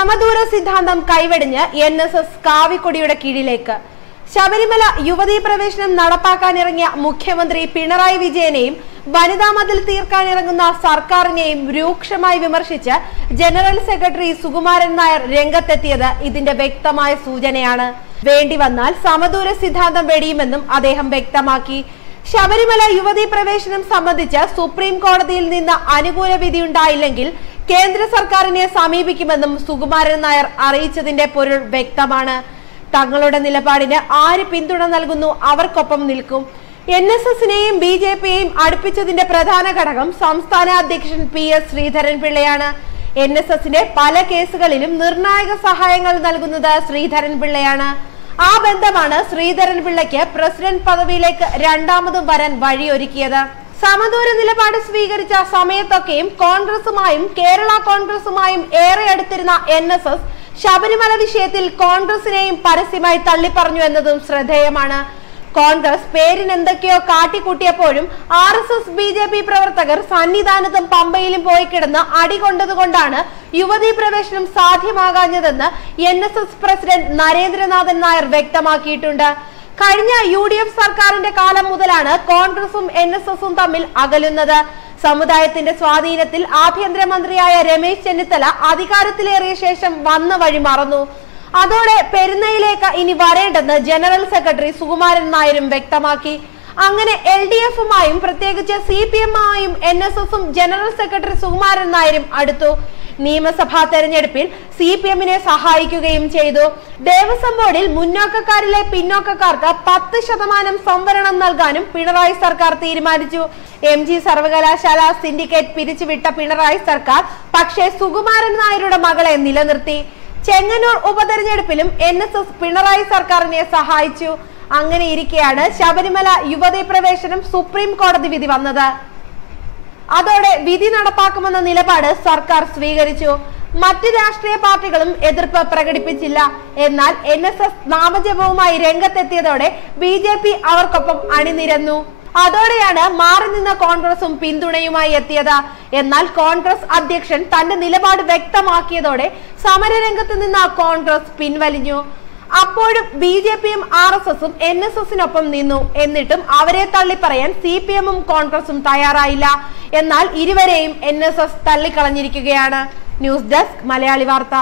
സമദൂര സിദ്ധാന്തം കൈവെടിഞ്ഞ് N S S കാവിക്കൊടിയുടെ കീഴിലേക്ക്. ശബരിമല യുവതീ പ്രവേശനം നടപ്പാക്കാനിറങ്ങിയ മുഖ്യമന്ത്രി പിണറായി വിജയനെയും വനിതാ മതിൽ തീർക്കാനിറങ്ങുന്ന സർക്കാരിനെയും രൂക്ഷമായി വിമർശിച്ച് ജനറൽ സെക്രട്ടറി സുകുമാരൻ നായർ രംഗത്തെത്തിയത് ഇതിന്റെ വ്യക്തമായ സൂചനയാണ്. വേണ്ടി വന്നാൽ സമദൂര സിദ്ധാന്തം വെടിയുമെന്നും അദ്ദേഹം വ്യക്തമാക്കി. ശബരിമല യുവതീ പ്രവേശനം സംബന്ധിച്ച് സുപ്രീം കോടതിയിൽ നിന്ന് അനുകൂല വിധി ഉണ്ടായില്ലെങ്കിൽ കേന്ദ്ര സർക്കാരിനെ സമീപിക്കുമെന്നും സുകുമാരൻ നായർ അറിയിച്ചതിന്റെ പൊരുൾ വ്യക്തമാണ്. തങ്ങളുടെ നിലപാടിന് ആര് പിന്തുണ നൽകുന്നു അവർക്കൊപ്പം നിൽക്കും. എൻ എസ് എസിനെയും ബി ജെ പിയെയും അടുപ്പിച്ചതിന്റെ പ്രധാന ഘടകം സംസ്ഥാന അധ്യക്ഷൻ പി എസ് ശ്രീധരൻ പിള്ളയാണ് എൻ എസ് എസിന്റെ പല കേസുകളിലും നിർണായക സഹായങ്ങൾ നൽകുന്നത് ശ്രീധരൻ പിള്ളയാണ് ആ ബന്ധമാണ് ശ്രീധരൻ പിള്ളയ്ക്ക് പ്രസിഡന്റ് പദവിയിലേക്ക് രണ്ടാമതും വരാൻ വഴിയൊരുക്കിയത്. സമദൂര നിലപാട് സ്വീകരിച്ച സമയത്തൊക്കെയും കോൺഗ്രസുമായും കേരള കോൺഗ്രസുമായും ഏറെ അടുത്തിരുന്ന എൻ എസ് എസ് ശബരിമല വിഷയത്തിൽ കോൺഗ്രസിനെയും പരസ്യമായി തള്ളിപ്പറഞ്ഞു എന്നതും ശ്രദ്ധേയമാണ്. കോൺഗ്രസ് പേരിന് എന്തൊക്കെയോ കാട്ടിക്കൂട്ടിയപ്പോഴും R S S B J P പ്രവർത്തകർ സന്നിധാനത്തും പമ്പയിലും പോയി കിടന്ന് അടികൊണ്ടതുകൊണ്ടാണ് യുവതീ പ്രവേശനം സാധ്യമാകാഞ്ഞതെന്ന് N S S president Narendranathan Nair വ്യക്തമാക്കിയിട്ടുണ്ട്. കഴിഞ്ഞ യു ഡി എഫ് സർക്കാരിന്റെ കാലം മുതലാണ് കോൺഗ്രസും എൻ എസ് എസും തമ്മിൽ അകലുന്നത്. സമുദായത്തിന്റെ സ്വാധീനത്തിൽ ആഭ്യന്തരമന്ത്രിയായ രമേശ് ചെന്നിത്തല അധികാരത്തിലേറിയ ശേഷം വന്ന വഴി മറന്നു. അതോടെ പെരുന്നയിലേക്ക് ഇനി വരേണ്ടെന്ന് ജനറൽ സെക്രട്ടറി സുകുമാരൻ നായരും വ്യക്തമാക്കി. അങ്ങനെ എൽ ഡി എഫുമായും പ്രത്യേകിച്ച് സി പി എമ്മുമായും എൻ എസ് എസും ജനറൽ സെക്രട്ടറി സുകുമാരൻ നായരും അടുത്തു. നിയമസഭാ തെരഞ്ഞെടുപ്പിൽ സി പി എമ്മിനെ സഹായിക്കുകയും ചെയ്തു. ദേവസ്വം ബോർഡിൽ മുന്നോക്കക്കാരിലെ പിന്നോക്കക്കാർക്ക് പത്ത് ശതമാനം സംവരണം നൽകാനും പിണറായി സർക്കാർ തീരുമാനിച്ചു. എം ജി സർവകലാശാല സിൻഡിക്കേറ്റ് പിരിച്ചുവിട്ട പിണറായി സർക്കാർ പക്ഷേ സുകുമാരൻ നായരുടെ മകളെ നിലനിർത്തി. ചെങ്ങന്നൂർ ഉപതെരഞ്ഞെടുപ്പിലും എൻ പിണറായി സർക്കാരിനെ സഹായിച്ചു. അങ്ങനെ ഇരിക്കെയാണ് ശബരിമല യുവതീ പ്രവേശനം സുപ്രീം കോടതി വിധി വന്നത്. അതോടെ വിധി നടപ്പാക്കുമെന്ന നിലപാട് സർക്കാർ സ്വീകരിച്ചു. മറ്റ് രാഷ്ട്രീയ പാർട്ടികളും എതിർപ്പ് പ്രകടിപ്പിച്ചില്ല. എന്നാൽ എൻ എസ് എസ് നാമജപവുമായി രംഗത്തെത്തിയതോടെ ബി ജെ പി അവർക്കൊപ്പം അണിനിരന്നു. അതോടെയാണ് മാറി നിന്ന കോൺഗ്രസും പിന്തുണയുമായി എത്തിയത്. എന്നാൽ കോൺഗ്രസ് അധ്യക്ഷൻ തന്റെ നിലപാട് വ്യക്തമാക്കിയതോടെ സമരരംഗത്ത് നിന്ന് കോൺഗ്രസ് പിൻവലിഞ്ഞു. അപ്പോഴും ബി ജെ പിയും ആർ എസ് എസും എൻ എസ് എസിനൊപ്പം നിന്നു എന്നിട്ടും അവരെ തള്ളിപ്പറയാൻ സി പി എമ്മും കോൺഗ്രസും തയ്യാറായില്ല. എന്നാൽ ഇരുവരെയും എൻ എസ് എസ് തള്ളിക്കളഞ്ഞിരിക്കുകയാണ്. ന്യൂസ് ഡെസ്ക് മലയാളി വാർത്ത.